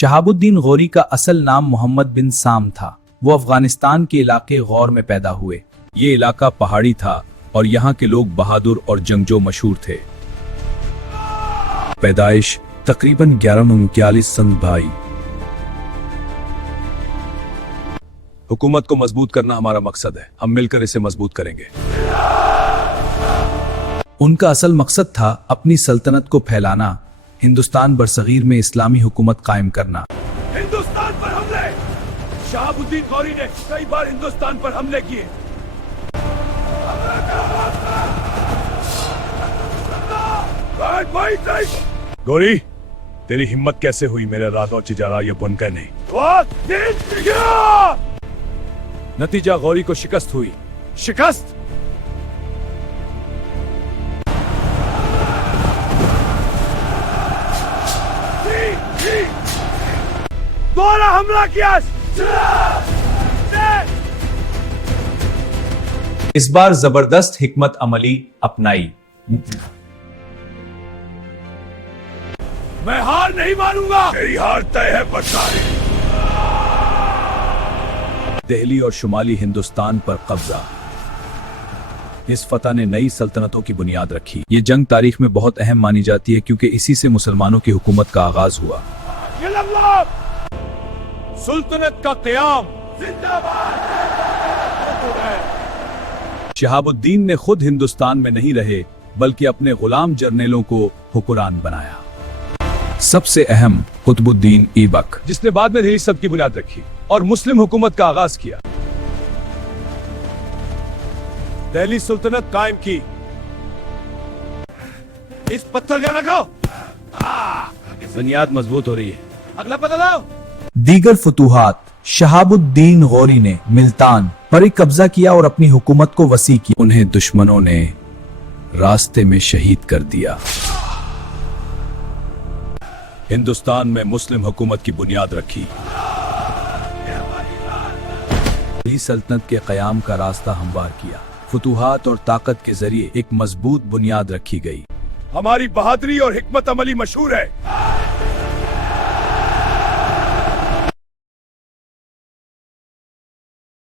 शहाबुद्दीन गौरी का असल नाम मोहम्मद बिन साम था। वो अफगानिस्तान के इलाके गौर में पैदा हुए। ये इलाका पहाड़ी था और यहाँ के लोग बहादुर और जंगजू मशहूर थे। पैदाइश तकरीबन 1139 सन भाई। हुकूमत को मजबूत करना हमारा मकसद है, हम मिलकर इसे मजबूत करेंगे। उनका असल मकसद था अपनी सल्तनत को फैलाना, हिंदुस्तान बरसगीर में इस्लामी हुकूमत कायम करना। हिंदुस्तान पर हमले। शहाबुद्दीन गौरी ने कई बार हिंदुस्तान पर हमले किए। गौरी, तेरी हिम्मत कैसे हुई मेरे रातों चिजारा ये बनकर नहीं? नतीजा गौरी को शिकस्त हुई। शिकस्त? दोबारा हमला किया। इस बार जबरदस्त हिकमत अमली अपनाई। मैं हार नहीं मानूंगा। मेरी हार तय है बरसारी। दिल्ली और शुमाली हिंदुस्तान पर कब्जा। इस फतह ने नई सल्तनतों की बुनियाद रखी। ये जंग तारीख में बहुत अहम मानी जाती है क्योंकि इसी से मुसलमानों की हुकूमत का आगाज हुआ। सुल्तानत का क़याम जिंदाबाद। शहाबुद्दीन ने खुद हिंदुस्तान में नहीं रहे बल्कि अपने गुलाम जर्नेलों को हुक्मरान बनाया। सबसे अहम कुतुबुद्दीन ऐबक, जिसने बाद में दिल्ली सब की बुनियाद रखी और मुस्लिम हुकूमत का आगाज किया। दिल्ली सुल्तानत कायम की। इस पत्थर का रखो। बुनियाद मजबूत हो रही है। अगला पता लाओ। दीगर फतूहात। शहाबुद्दीन गौरी ने मुल्तान पर एक कब्जा किया और अपनी हुकूमत को वसी की। उन्हें दुश्मनों ने रास्ते में शहीद कर दिया। हिंदुस्तान में मुस्लिम हुकूमत की बुनियाद रखी। दिल्ली सल्तनत के क़याम का रास्ता हमवार किया। फतूहात और ताकत के जरिए एक मजबूत बुनियाद रखी गई। हमारी बहादुरी और हिकमत अमली मशहूर है।